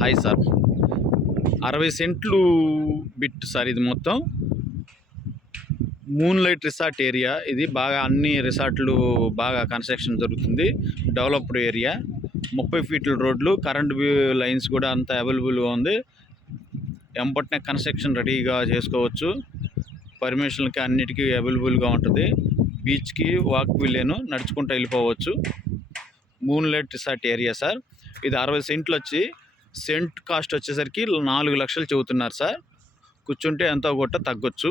Hi sir, 60 సెంట్లు bit sir. ఇది మొత్తం మూన్ లైట్ రిసార్ట్ ఏరియా. ఇది బాగా అన్ని రిసార్ట్లు బాగా కన్స్ట్రక్షన్ జరుగుతుంది. డెవలప్డ్ ఏరియా, 30 ఫీట్ల రోడ్లు, కరెంట్ లైన్స్ కూడా అంతా అవైలబుల్గా ఉంది. ఎంబట్నే కన్స్ట్రక్షన్ రెడీగా చేసుకోవచ్చు. పర్మిషన్లకి అన్నిటికీ అవైలబుల్గా ఉంటుంది. బీచ్కి వాక్ లేను, నడుచుకుంటూ వెళ్ళిపోవచ్చు. Moon light resort area sir. ఇది 60 సెంట్లు వచ్చి సెంట్ కాస్ట్ వచ్చేసరికి 4 లక్షలు చెబుతున్నారు సార్. కూర్చుంటే ఎంతో కొట్ట తగ్గొచ్చు.